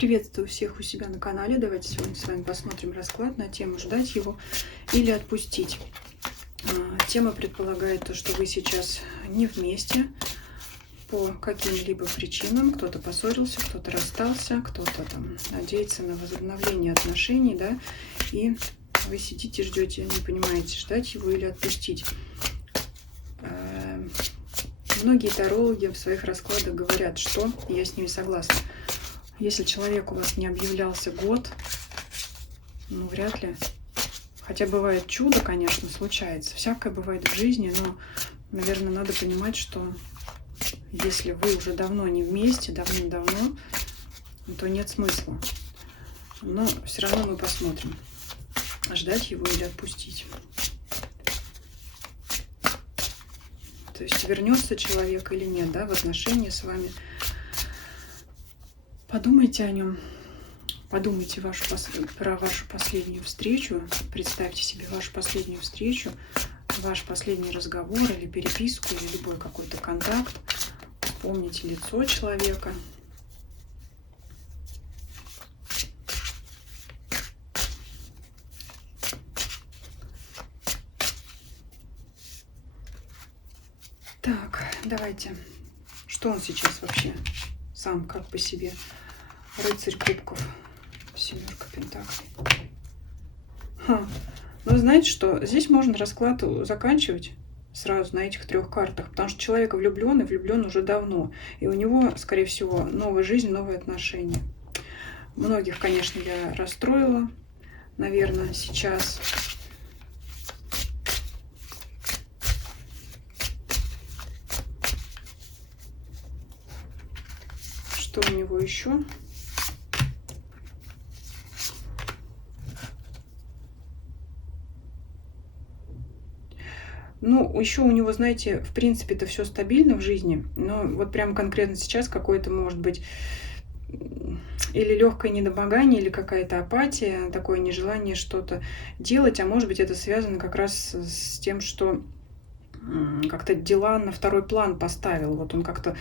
Приветствую всех у себя на канале. Давайте сегодня с вами посмотрим расклад на тему «Ждать его или отпустить». Тема предполагает то, что вы сейчас не вместе по каким-либо причинам. Кто-то поссорился, кто-то расстался, кто-то там надеется на возобновление отношений, да, и вы сидите, ждете, не понимаете, ждать его или отпустить. Многие тарологи в своих раскладах говорят, что, и я с ними согласна, если человек у вас не объявлялся год, ну, вряд ли. Хотя бывает чудо, конечно, случается. Всякое бывает в жизни, но, наверное, надо понимать, что если вы уже давно не вместе, давным-давно, то нет смысла. Но все равно мы посмотрим, ждать его или отпустить. То есть вернется человек или нет, да, в отношения с вами. Подумайте о нем, подумайте про вашу последнюю встречу, представьте себе вашу последнюю встречу, ваш последний разговор или переписку, или любой какой-то контакт. Помните лицо человека. Так, давайте. Что он сейчас вообще сам, как по себе? Рыцарь кубков, семерка пентаклей. Ну, знаете что? Здесь можно расклад заканчивать сразу на этих трех картах, потому что человек влюблен, и влюблен уже давно. И у него, скорее всего, новая жизнь, новые отношения. Многих, конечно, я расстроила, наверное, сейчас. Что у него еще? Ну, еще у него, знаете, в принципе, это все стабильно в жизни, но вот прям конкретно сейчас какое-то, может быть, или легкое недомогание, или какая-то апатия, такое нежелание что-то делать, а может быть, это связано как раз с тем, что как-то дела на второй план поставил. Вот он как-то,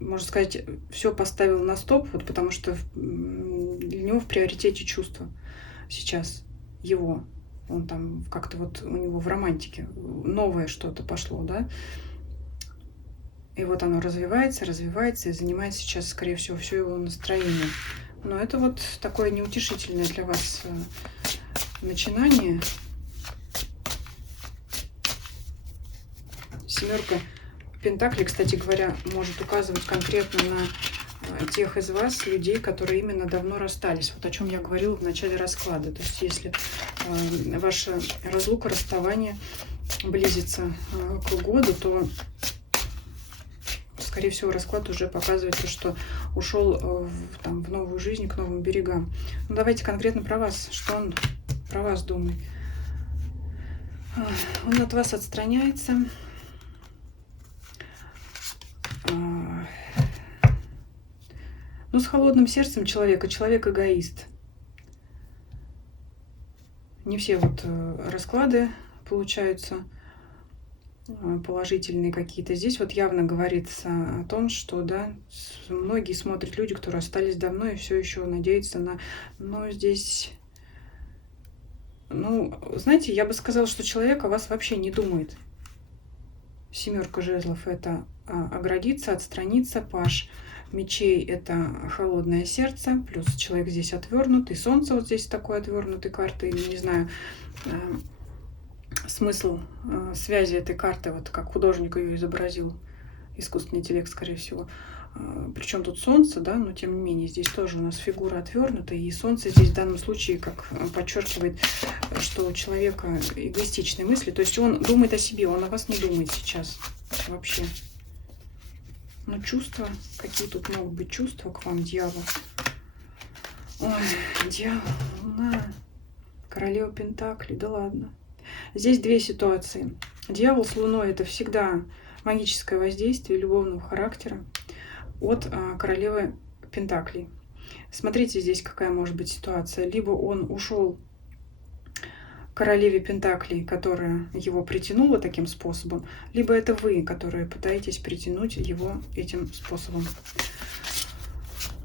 можно сказать, все поставил на стоп, вот потому что для него в приоритете чувства сейчас его. Он там как-то вот у него в романтике новое что-то пошло, да. И вот оно развивается, развивается и занимает сейчас, скорее всего, все его настроение. Но это вот такое неутешительное для вас начинание. Семерка пентаклей, кстати говоря, может указывать конкретно на тех из вас, людей, которые именно давно расстались. Вот о чем я говорила в начале расклада. То есть если ваша разлука, расставание близится к году, то, скорее всего, расклад уже показывает, что ушел в новую жизнь, к новым берегам. Ну, давайте конкретно про вас. Что он про вас думает? Он от вас отстраняется. Ну, с холодным сердцем человека, человек эгоист. Не все вот расклады получаются положительные какие-то. Здесь вот явно говорится о том, что, да, многие смотрят люди, которые расстались давно и все еще надеются на... Но здесь... Ну, знаете, я бы сказала, что человек о вас вообще не думает. Семерка жезлов — это оградиться, отстраниться. Паж мечей — это холодное сердце, плюс человек здесь отвернутый, солнце вот здесь такой отвернутой карты, не знаю смысл связи этой карты, вот как художник ее изобразил, искусственный интеллект, скорее всего. Причем тут солнце, да, но тем не менее здесь тоже у нас фигура отвернутая, и солнце здесь в данном случае как подчеркивает, что у человека эгоистичные мысли, то есть он думает о себе, он о вас не думает сейчас вообще. Ну, чувства, какие тут могут быть чувства к вам, дьявол? Ой, дьявол, луна, королева пентаклей, да ладно. Здесь две ситуации. Дьявол с луной — это всегда магическое воздействие любовного характера от королевы пентаклей. Смотрите, здесь какая может быть ситуация. Либо он ушел к королеве пентаклей, которая его притянула таким способом, либо это вы, которые пытаетесь притянуть его этим способом.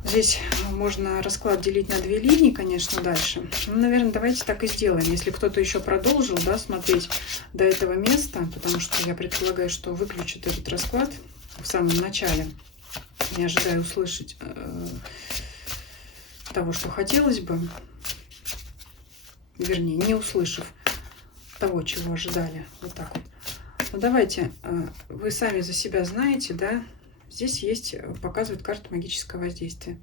Здесь можно расклад делить на две линии, конечно, дальше. Ну, наверное, давайте так и сделаем. Если кто-то еще продолжил, да, смотреть до этого места, потому что я предполагаю, что выключат этот расклад в самом начале. Не ожидаю услышать того, что хотелось бы, вернее, не услышав того, чего ожидали. Вот так вот. Ну, давайте, вы сами за себя знаете, да, здесь есть, показывает карта магического воздействия.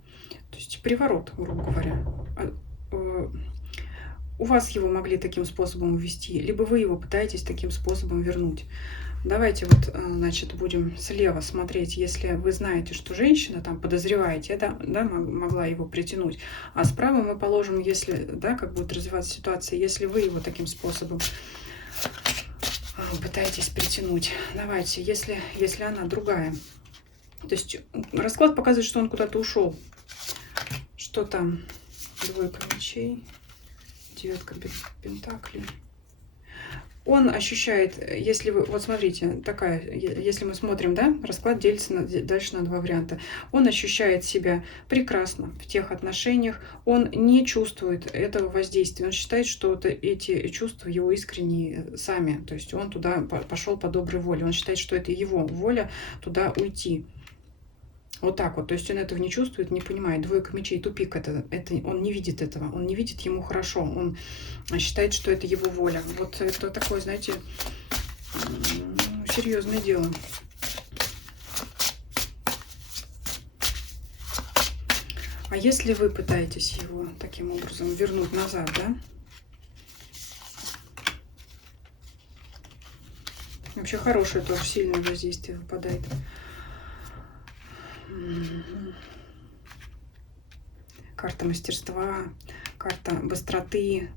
То есть приворот, грубо говоря. У вас его могли таким способом ввести, либо вы его пытаетесь таким способом вернуть. Давайте вот, значит, будем слева смотреть, если вы знаете, что женщина, там, подозреваете, да, могла его притянуть. А справа мы положим, если, да, как будет развиваться ситуация, если вы его таким способом пытаетесь притянуть. Давайте, если она другая. То есть расклад показывает, что он куда-то ушел. Что там? Двойка мечей, девятка пентаклей. Он ощущает, если вы, вот смотрите, такая, если мы смотрим, да, расклад делится дальше на два варианта. Он ощущает себя прекрасно в тех отношениях, он не чувствует этого воздействия, он считает, что вот эти чувства его искренние сами, то есть он туда пошел по доброй воле, он считает, что это его воля туда уйти. Вот так вот, то есть он этого не чувствует, не понимает. Двойка мечей, тупик, это он не видит этого, он не видит ему хорошо, он считает, что это его воля. Вот это такое, знаете, серьезное дело. А если вы пытаетесь его таким образом вернуть назад, да? Вообще хорошее тоже сильное воздействие выпадает. Карта мастерства, карта быстроты,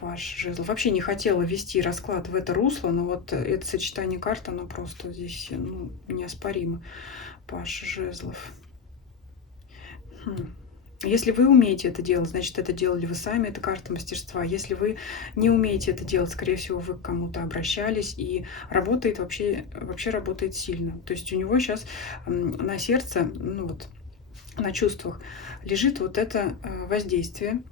паж жезлов. Вообще не хотела вести расклад в это русло, но вот это сочетание карт, оно просто здесь, ну, неоспоримо. Паж жезлов. Если вы умеете это делать, значит, это делали вы сами, это карта мастерства. Если вы не умеете это делать, скорее всего, вы к кому-то обращались, и работает вообще работает сильно. То есть у него сейчас на сердце, ну вот, на чувствах лежит вот это воздействие.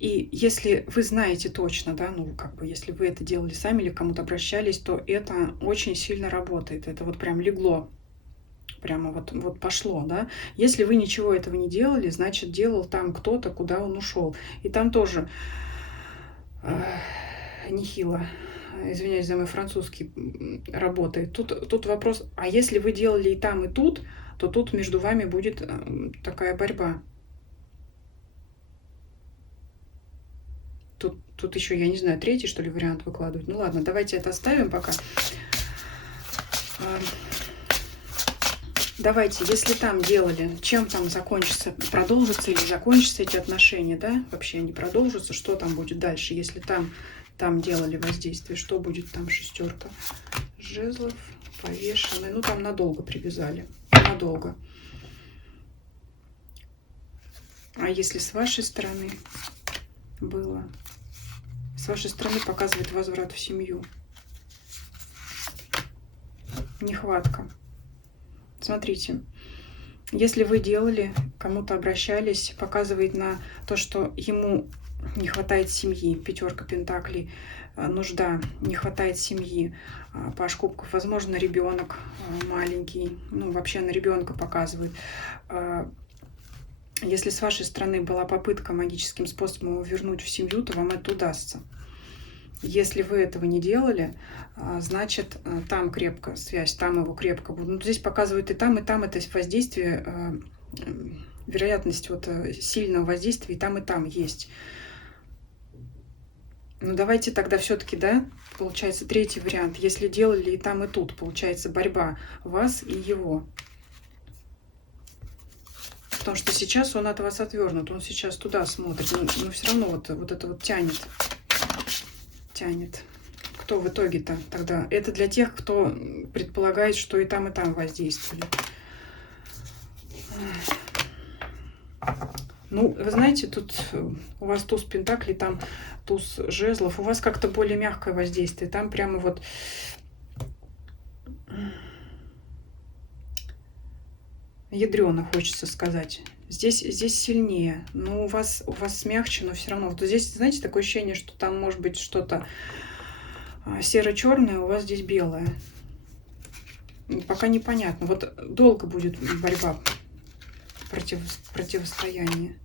И если вы знаете точно, да, ну как бы, если вы это делали сами или к кому-то обращались, то это очень сильно работает. Это вот прям легло, прямо вот пошло, да. Если вы ничего этого не делали, значит, делал там кто-то, куда он ушел. И там тоже нехило, извиняюсь за мой французский, работает. Тут вопрос, а если вы делали и там, и тут, то тут между вами будет такая борьба. Тут еще, я не знаю, третий, что ли, вариант выкладывать. Ну ладно, давайте это оставим пока. Давайте, если там делали, чем там закончится, продолжатся или закончатся эти отношения, да? Вообще они продолжатся, что там будет дальше, если там делали воздействие, что будет там? Шестерка жезлов, повешенный. Ну там надолго привязали, надолго. А если с вашей стороны было? С вашей стороны показывает возврат в семью. Нехватка. Смотрите, если вы делали, кому-то обращались, показывает на то, что ему не хватает семьи. Пятерка пентаклей, нужда, не хватает семьи. Паж кубков, возможно, ребенок маленький, ну вообще на ребенка показывает. Если с вашей стороны была попытка магическим способом его вернуть в семью, то вам это удастся. Если вы этого не делали, значит, там крепко связь, там его крепко будет. Ну, здесь показывают и там это воздействие, вероятность вот сильного воздействия и там есть. Ну, давайте тогда все-таки, да, получается третий вариант. Если делали и там, и тут, получается борьба вас и его. Потому что сейчас он от вас отвернут, он сейчас туда смотрит, но все равно вот это вот тянет. Кто в итоге-то тогда? Это для тех, кто предполагает, что и там воздействовали. Ну, вы знаете, тут у вас туз пентаклей, там туз жезлов. У вас как-то более мягкое воздействие. Там прямо вот... ядрёно, хочется сказать. Здесь сильнее, но у вас мягче, но все равно. Вот здесь, знаете, такое ощущение, что там может быть что-то серо-черное, у вас здесь белое. Пока непонятно. Вот долго будет борьба, противостояние.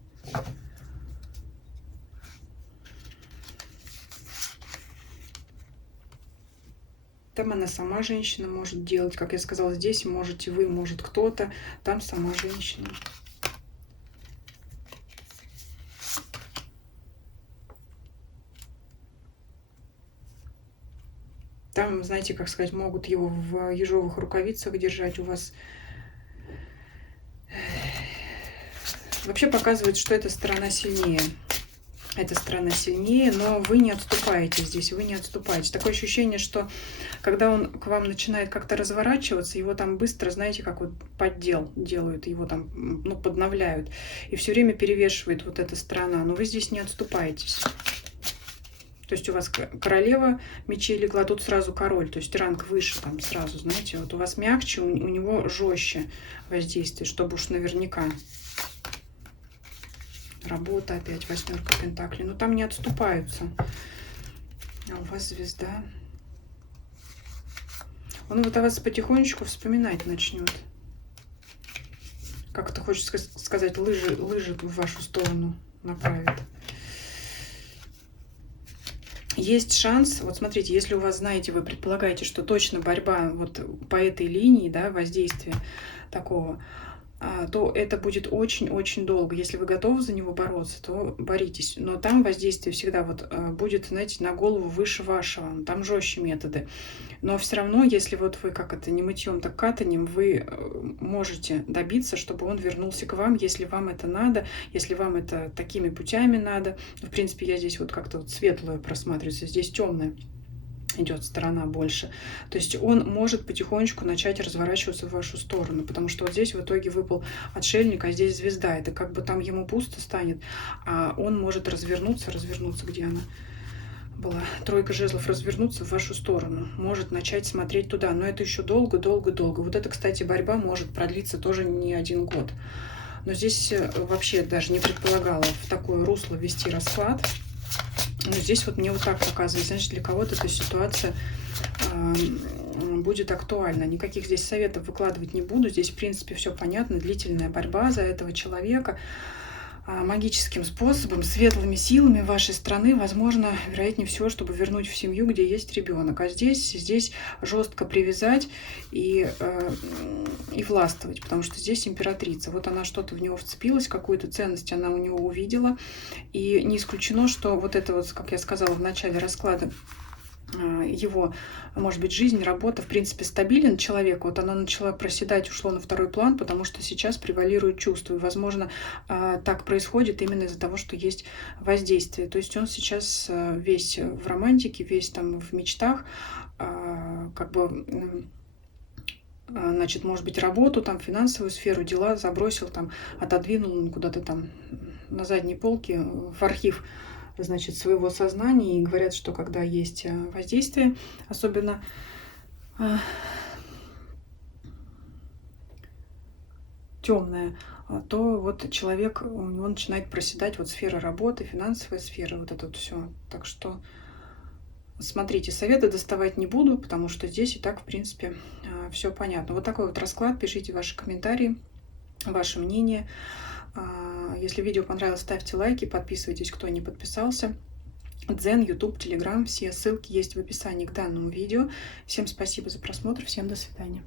Там она сама женщина может делать, как я сказала, здесь можете вы, может кто-то, там сама женщина. Там, знаете, как сказать, могут его в ежовых рукавицах держать у вас. Вообще показывает, что эта сторона сильнее. Эта сторона сильнее, но вы не отступаете здесь, вы не отступаете. Такое ощущение, что когда он к вам начинает как-то разворачиваться, его там быстро, знаете, как вот поддел делают, его там, ну, подновляют. И все время перевешивает вот эта сторона, но вы здесь не отступаетесь. То есть у вас королева мечей легла, тут сразу король, то есть ранг выше там сразу, знаете, вот у вас мягче, у него жестче воздействие, чтобы уж наверняка. Работа опять, 8 пентаклей, но там не отступаются. А у вас звезда. Он вот о вас потихонечку вспоминать начнет. Как-то хочется сказать, лыжи в вашу сторону направит. Есть шанс, вот смотрите, если у вас, знаете, вы предполагаете, что точно борьба вот по этой линии, да, воздействия такого, то это будет очень-очень долго. Если вы готовы за него бороться, то боритесь. Но там воздействие всегда вот будет, знаете, на голову выше вашего. Там жестче методы. Но все равно, если вот вы, как это, не мытьем, так катанием, вы можете добиться, чтобы он вернулся к вам, если вам это надо, если вам это такими путями надо. В принципе, я здесь вот как-то вот светлое просматривается, здесь темное идет сторона больше. То есть он может потихонечку начать разворачиваться в вашу сторону, потому что вот здесь в итоге выпал отшельник, а здесь звезда. Это как бы там ему пусто станет, а он может развернуться, где она была, тройка жезлов, развернуться в вашу сторону, может начать смотреть туда, но это еще долго. Вот это, кстати, борьба может продлиться тоже не 1 год. Но здесь вообще даже не предполагала в такое русло вести расклад. Но здесь вот мне вот так показывает, значит, для кого-то эта ситуация будет актуальна. Никаких здесь советов выкладывать не буду. Здесь, в принципе, все понятно. Длительная борьба за этого человека магическим способом, светлыми силами вашей страны, возможно, вероятнее всего, чтобы вернуть в семью, где есть ребенок. А здесь жестко привязать и властвовать, потому что здесь императрица. Вот она что-то в него вцепилась, какую-то ценность она у него увидела. И не исключено, что вот это вот, как я сказала в начале расклада, его, может быть, жизнь, работа, в принципе, стабилен человек. Вот она начала проседать, ушло на второй план, потому что сейчас превалирует чувство. И, возможно, так происходит именно из-за того, что есть воздействие. То есть он сейчас весь в романтике, весь там в мечтах, как бы, значит, может быть, работу, там, финансовую сферу, дела забросил, там, отодвинул куда-то там на задней полке, в архив, значит, своего сознания, и говорят, что когда есть воздействие, особенно темное, то вот человек, у него начинает проседать вот сфера работы, финансовая сфера, вот это вот все. Так что смотрите, советы доставать не буду, потому что здесь и так, в принципе, все понятно. Вот такой вот расклад, пишите ваши комментарии, ваше мнение. Если видео понравилось, ставьте лайки, подписывайтесь, кто не подписался. Дзен, YouTube, Telegram, все ссылки есть в описании к данному видео. Всем спасибо за просмотр, всем до свидания.